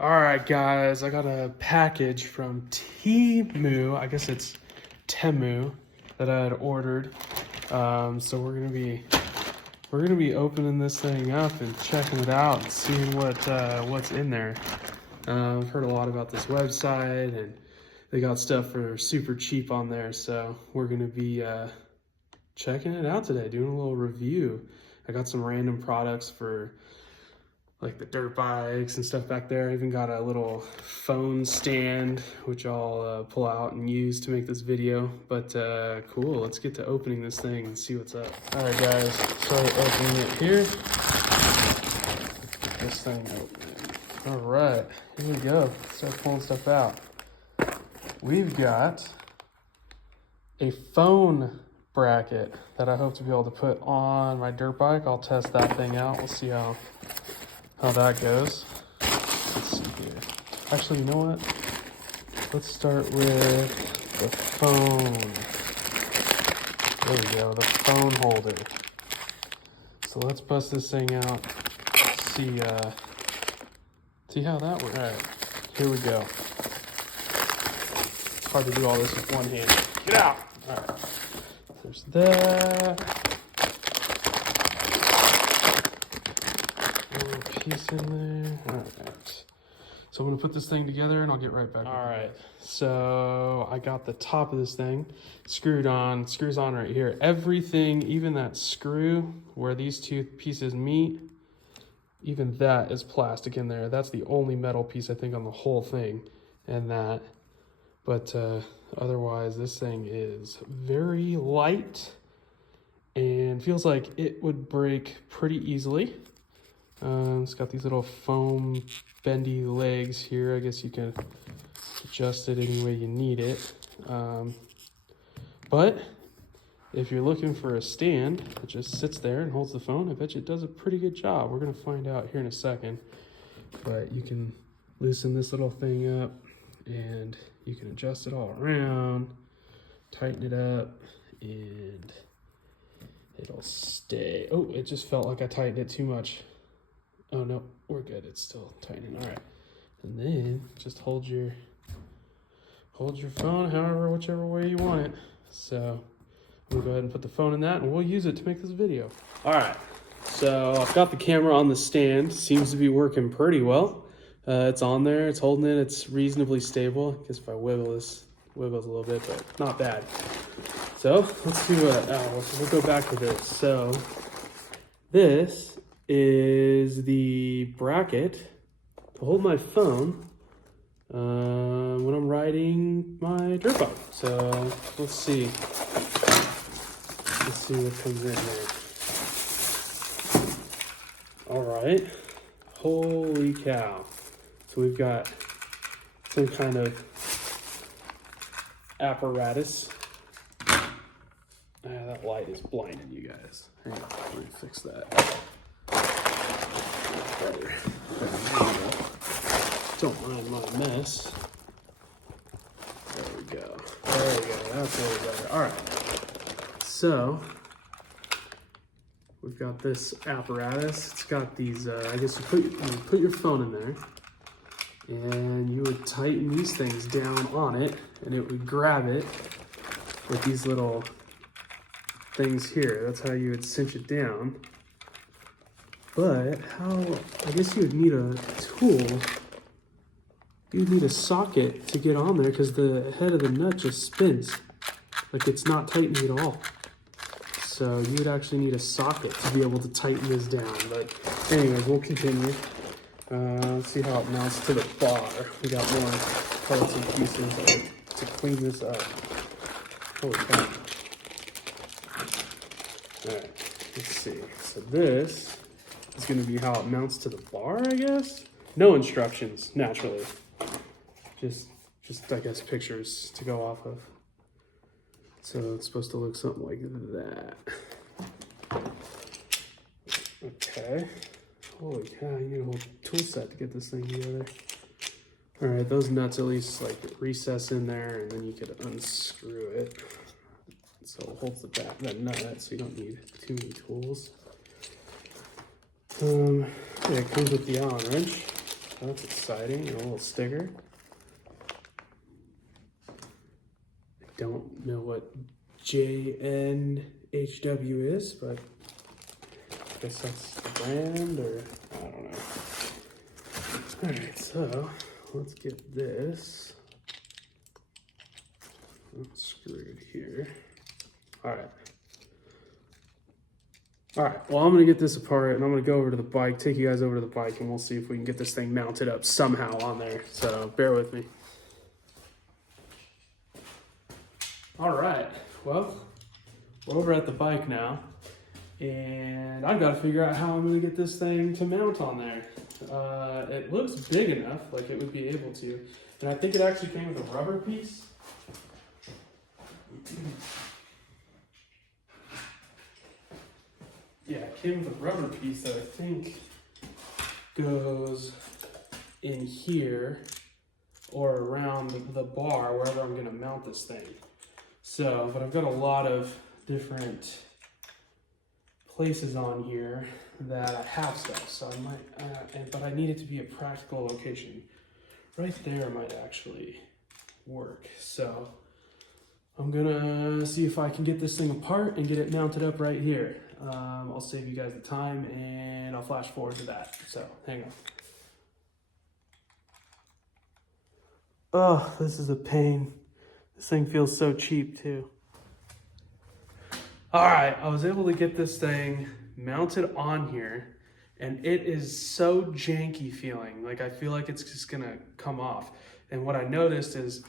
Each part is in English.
All right, guys, I got a package from Temu. I guess it's Temu that I had ordered. So we're gonna be opening this thing up and checking it out and seeing what's in there. I've heard a lot about this website and they got stuff for super cheap on there. So we're gonna be checking it out today, doing a little review. I got some random products for like the dirt bikes and stuff back there. I even got a little phone stand, which I'll pull out and use to make this video. But cool, let's get to opening this thing and see what's up. All right, guys, start opening it here. Let's get this thing open. All right, here we go. Start pulling stuff out. We've got a phone bracket that I hope to be able to put on my dirt bike. I'll test that thing out. We'll see how that goes. Let's see here. Actually, you know what? Let's start with the phone. There we go, the phone holder. So let's bust this thing out. See how that works. All right, here we go. It's hard to do all this with one hand. Get out. All right. There's that. Piece in there. All right. So I'm gonna put this thing together and I'll get right back. All right. So I got the top of this thing screwed on. Screws on right here. Everything, even that screw where these two pieces meet, even that is plastic in there. That's the only metal piece I think on the whole thing, and that. But otherwise, this thing is very light and feels like it would break pretty easily. It's got these little foam bendy legs here. I guess you can adjust it any way you need it. But if you're looking for a stand that just sits there and holds the phone, I bet you it does a pretty good job. We're gonna find out here in a second. But you can loosen this little thing up and you can adjust it all around, tighten it up, and it'll stay. Oh, it just felt like I tightened it too much. Oh no, we're good. It's still tightening. All right, and then just hold your phone, whichever way you want it. So we'll go ahead and put the phone in that, and we'll use it to make this video. All right, so I've got the camera on the stand. Seems to be working pretty well. It's on there. It's holding it. It's reasonably stable. I guess if I wiggle this, wiggles a little bit, but not bad. So let's do we'll go back to this. So this is the bracket to hold my phone when I'm riding my dirt bike. So let's see what comes in there. All right, holy cow. So we've got some kind of apparatus. That light is blinding you guys. Hang on, let me fix that. Better. Don't mind my mess. There we go. That's way better. All right. So we've got this apparatus. It's got these. I guess you put your phone in there, and you would tighten these things down on it, and it would grab it with these little things here. That's how you would cinch it down. But I guess you would need a tool. You'd need a socket to get on there because the head of the nut just spins. Like it's not tightening at all. So you would actually need a socket to be able to tighten this down. But anyways, we'll continue. Let's see how it mounts to the bar. We got more parts and pieces to clean this up. Holy cow. All right, let's see. So this is going to be how it mounts to the bar, I guess. No instructions, naturally. Just I guess pictures to go off of. So it's supposed to look something like that. Okay. Holy cow, you need a whole tool set to get this thing together. All right, those nuts at least like recess in there, and then you could unscrew it. So it holds the back that nut, so you don't need too many tools. Yeah, it comes with the Allen wrench. That's exciting. A little sticker. I don't know what JNHW is, but I guess that's the brand, or I don't know. All right, so let's get this unscrewed here. All right, well, I'm gonna get this apart and I'm gonna go over to the bike, take you guys over to the bike, and we'll see if we can get this thing mounted up somehow on there. So bear with me. All right, well, we're over at the bike now, and I've got to figure out how I'm gonna get this thing to mount on there. It looks big enough, like it would be able to, and I think it actually came with a rubber piece. Yeah, it came with a rubber piece that I think goes in here or around the bar, wherever I'm gonna mount this thing. So, but I've got a lot of different places on here that I have stuff, so I might, but I need it to be a practical location. Right there might actually work. So I'm gonna see if I can get this thing apart and get it mounted up right here. I'll save you guys the time and I'll flash forward to that. So hang on. Oh, this is a pain. This thing feels so cheap too. All right, I was able to get this thing mounted on here, and it is so janky feeling. Like I feel like it's just gonna come off. And what I noticed is,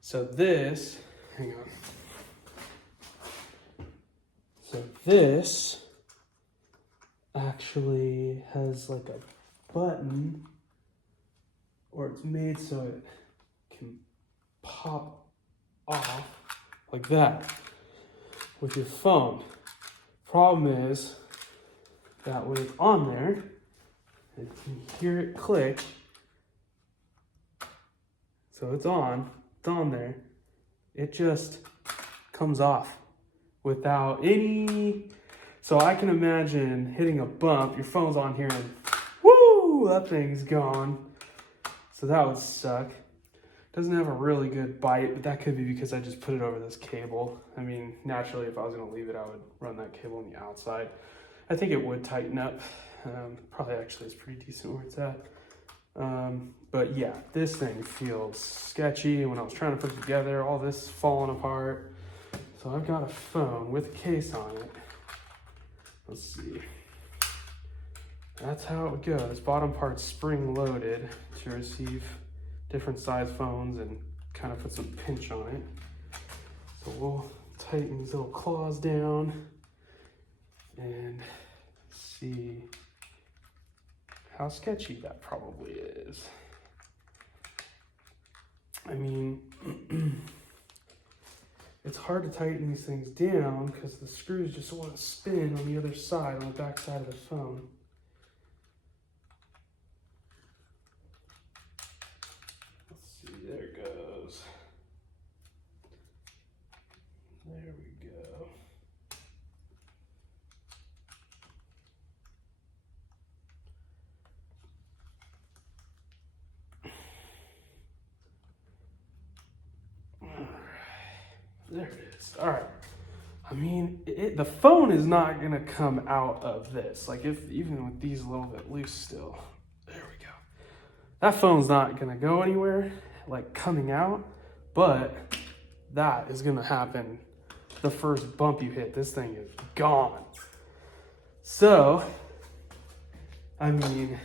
so this, hang on. So this actually has like a button, or it's made so it can pop off like that with your phone. Problem is that when it's on there, and you hear it click, so it's on there, it just comes off without any. So I can imagine hitting a bump, your phone's on here, and woo, that thing's gone. So that would suck. Doesn't have a really good bite, but that could be because I just put it over this cable. I mean, naturally, if I was gonna leave it, I would run that cable on the outside. I think it would tighten up. Probably actually is pretty decent where it's at. But yeah, this thing feels sketchy. When I was trying to put it together, all this falling apart. So I've got a phone with a case on it. Let's see. That's how it would go. This bottom part's spring loaded to receive different size phones and kind of put some pinch on it. So we'll tighten these little claws down and see how sketchy that probably is. I mean, it's hard to tighten these things down because the screws just want to spin on the other side, on the back side of the phone. Let's see, there it goes. There we go. There it is. All right. I mean, the phone is not going to come out of this. Like, even with these a little bit loose still. There we go. That phone's not going to go anywhere, like coming out, but that is going to happen the first bump you hit. This thing is gone. So, I mean,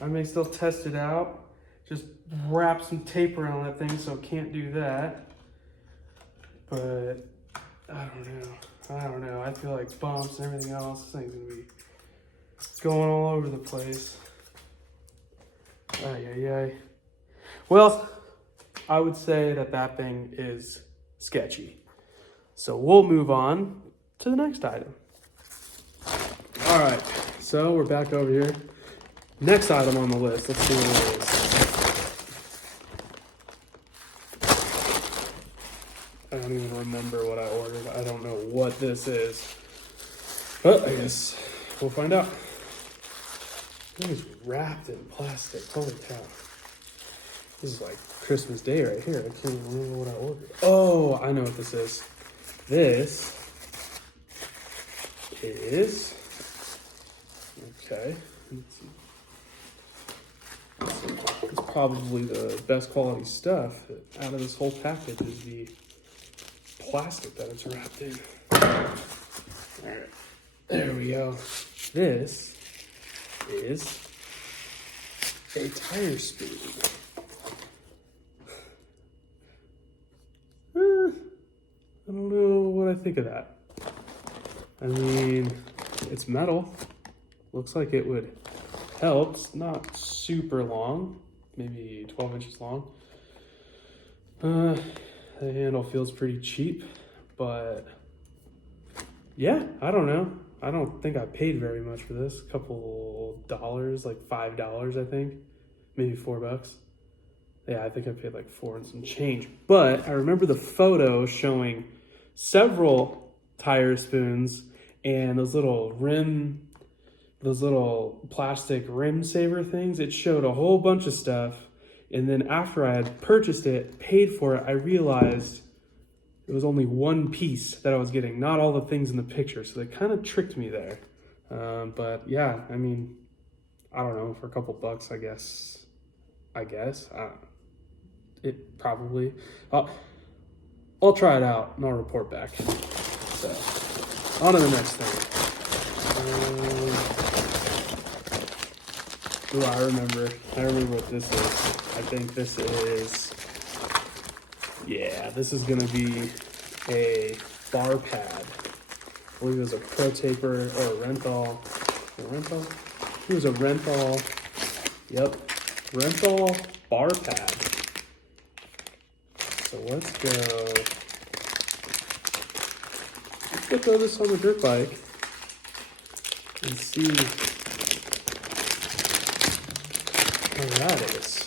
I may still test it out. Just wrap some tape around that thing so it can't do that. But I don't know. I feel like bumps and everything else, this thing's gonna be going all over the place. Ay. Well, I would say that thing is sketchy. So we'll move on to the next item. All right, so we're back over here. Next item on the list, let's see what it is. I don't even remember what I ordered. I don't know what this is. But I guess we'll find out. It is wrapped in plastic. Holy cow. This is like Christmas Day right here. I can't even remember what I ordered. Oh, I know what this is. This is, okay. Let's see. It's probably the best quality stuff out of this whole package is the plastic that it's wrapped in. All right, there we go. This is a tire spoon. I don't know what I think of that. I mean, it's metal. Looks like it would help. It's not super long, maybe 12 inches long. The handle feels pretty cheap, but yeah, I don't know. I don't think I paid very much for this. A couple dollars, like $5, I think. Maybe $4. Yeah, I think I paid like 4 and some change. But I remember the photo showing several tire spoons and those little plastic rim saver things. It showed a whole bunch of stuff. And then after I had purchased it, paid for it, I realized it was only one piece that I was getting, not all the things in the picture. So they kind of tricked me there. But yeah, I mean, I don't know, for a couple bucks, I guess. It probably, I'll try it out and I'll report back. So, on to the next thing. I remember what this is. I think this is, yeah, this is gonna be a bar pad. I believe it was a Pro Taper or a Renthal. It was a Renthal, yep, Renthal bar pad. So let's go throw this on the dirt bike and see how that is.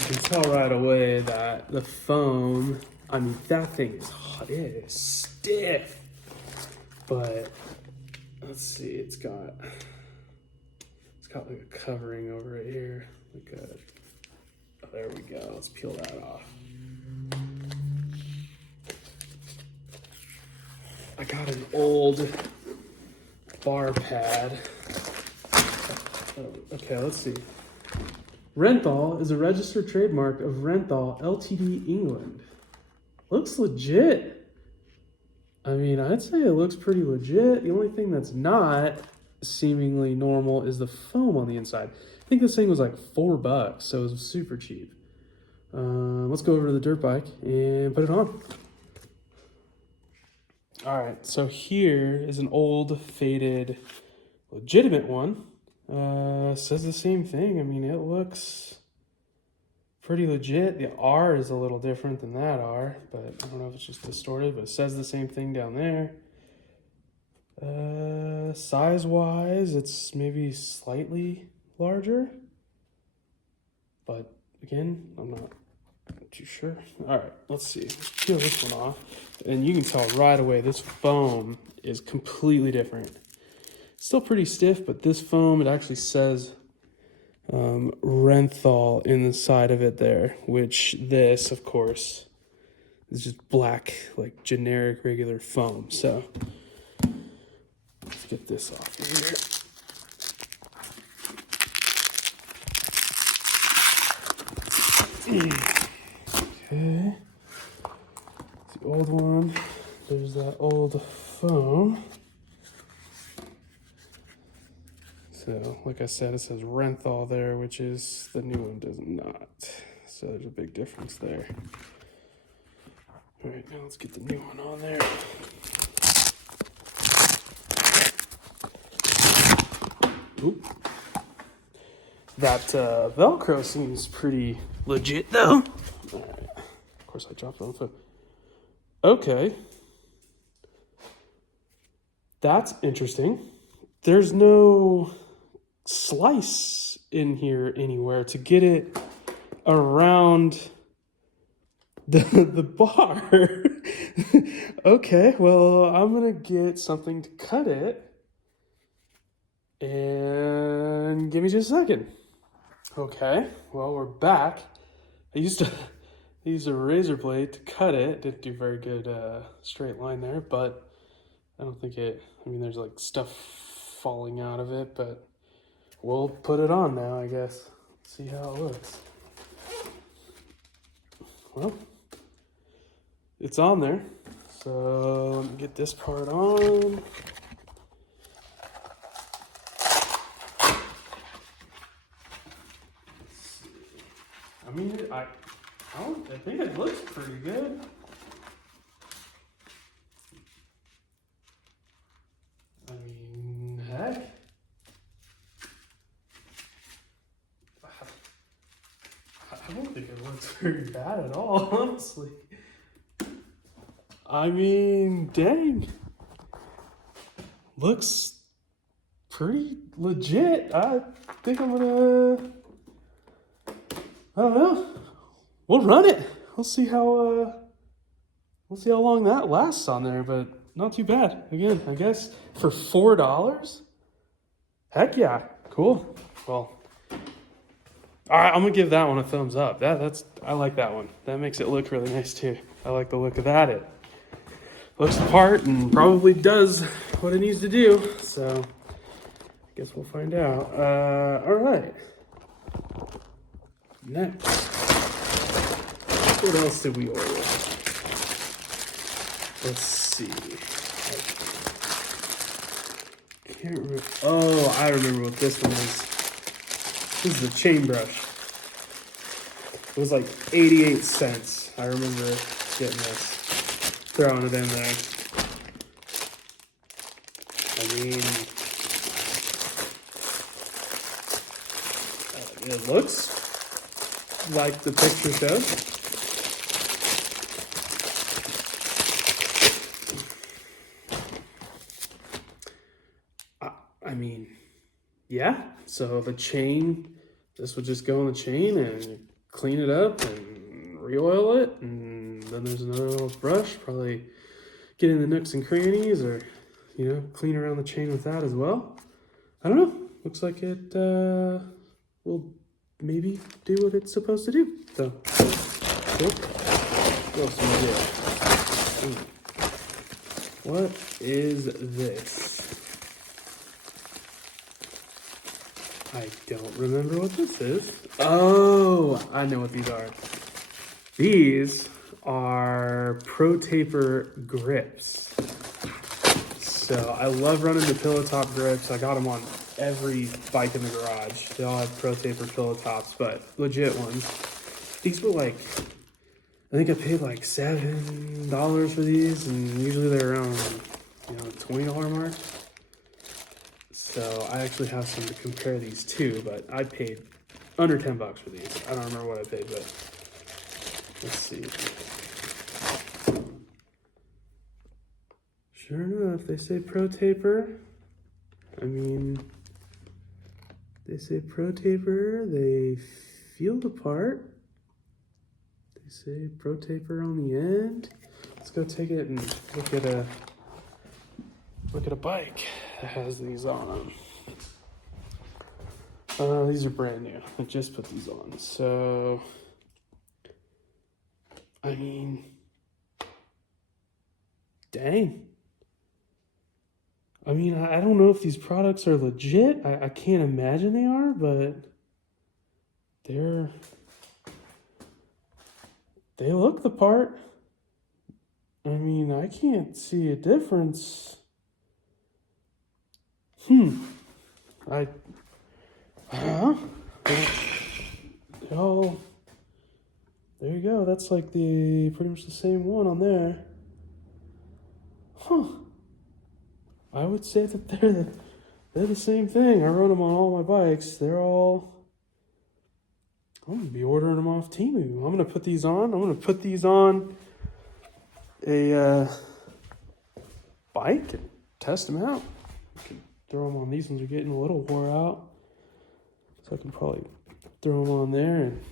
You can tell right away that the foam, I mean, that thing is hot, it is stiff. But let's see, it's got like a covering over it here, like a, oh, there we go. Let's peel that off. I got an old bar pad. Okay, let's see. Renthal is a registered trademark of Renthal Ltd. England. Looks legit. I mean, I'd say it looks pretty legit. The only thing that's not seemingly normal is the foam on the inside. I think this thing was like $4, so it was super cheap. Let's go over to the dirt bike and put it on. All right, so here is an old, faded, legitimate one. Says the same thing. I mean, it looks pretty legit. The R is a little different than that R, but I don't know if it's just distorted, but it says the same thing down there. Size-wise, it's maybe slightly larger, but again, I'm not too sure. All right, let's see. Let's peel this one off, and you can tell right away this foam is completely different. Still pretty stiff, but this foam, it actually says Renthal in the side of it there, which this, of course, is just black, like generic regular foam. So let's get this off of here. Okay, it's the old one. There's that old foam. So, like I said, it says Renthal there, which is, the new one does not. So there's a big difference there. All right, now let's get the new one on there. Oop. That Velcro seems pretty legit, though. All right. Of course, I dropped it on the foot. Okay. That's interesting. There's no slice in here anywhere to get it around the bar. Okay, well, I'm gonna get something to cut it, and give me just a second. Okay, well, we're back. I used a razor blade to cut it. Didn't do very good straight line there, but I don't think it, I mean, there's like stuff falling out of it, but we'll put it on now, I guess. See how it looks. Well, it's on there. So let me get this part on. I mean, I think it looks pretty good. I mean, heck. I don't think it looks very bad at all, honestly. I mean, dang. Looks pretty legit. I think I'm gonna, I don't know. We'll run it. We'll see how long that lasts on there, but not too bad. Again, I guess for $4? Heck yeah. Cool. Well, all right, I'm gonna give that one a thumbs up. I like that one. That makes it look really nice too. I like the look of that. It looks the part and probably does what it needs to do. So I guess we'll find out. All right. Next, what else did we order? Let's see. I can't remember. Oh, I remember what this one is. This is a chain brush. It was like 88 cents. I remember getting this, throwing it in there. I mean, it looks like the picture shows. I mean, yeah. So the chain, this would just go on the chain and you clean it up and re-oil it. And then there's another little brush, probably get in the nooks and crannies or, you know, clean around the chain with that as well. I don't know. Looks like it will maybe do what it's supposed to do. So, cool. What else do we do? What is this? I don't remember what this is. Oh, I know what these are. These are Pro Taper grips. So I love running the pillow top grips. I got them on every bike in the garage. They all have Pro Taper pillow tops, but legit ones. These were like, I think I paid like $7 for these, and usually they're around, you know, $20 mark. So I actually have some to compare these to, but I paid under $10 for these. I don't remember what I paid, but let's see. Sure enough, they say Pro Taper. I mean, they say Pro Taper. They feel the part. They say Pro Taper on the end. Let's go take it and look at a bike that has these on. These are brand new. I just put these on. So, I mean, dang. I mean, I don't know if these products are legit. I can't imagine they are, but they look the part. I mean, I can't see a difference. I don't know. Oh, there you go. That's like pretty much the same one on there. Huh. I would say that they're the same thing. I run them on all my bikes. I'm gonna be ordering them off Temu. I'm gonna put these on. I'm gonna put these on a bike and test them out. I can throw them on. These ones are getting a little wore out, so I can probably throw them on there and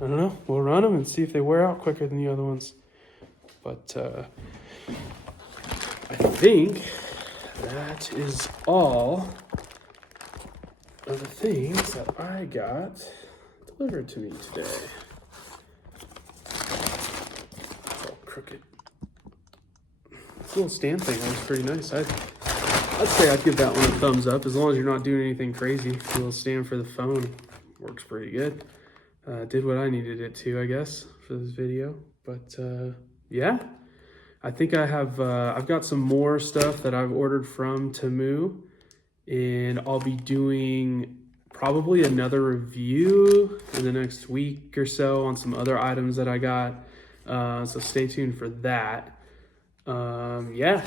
I don't know. We'll run them and see if they wear out quicker than the other ones. But I think that is all are the things that I got delivered to me today. It's all crooked. This little stand thing looks pretty nice. I'd say I'd give that one a thumbs up, as long as you're not doing anything crazy. The little stand for the phone works pretty good. Did what I needed it to, I guess, for this video. But yeah, I think I have, I've got some more stuff that I've ordered from Temu, and I'll be doing probably another review in the next week or so on some other items that I got. So stay tuned for that. Yeah,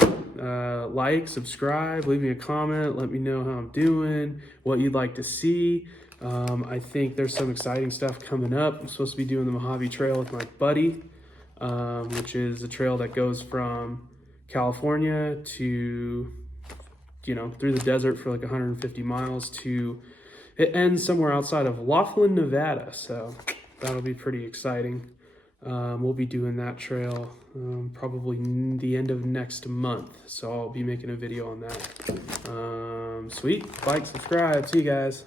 like, subscribe, leave me a comment, let me know how I'm doing, what you'd like to see. I think there's some exciting stuff coming up. I'm supposed to be doing the Mojave Trail with my buddy, which is a trail that goes from California to, you know, through the desert for like 150 miles to, it ends somewhere outside of Laughlin, Nevada. So that'll be pretty exciting. We'll be doing that trail probably the end of next month. So I'll be making a video on that. Sweet, like, subscribe, see you guys.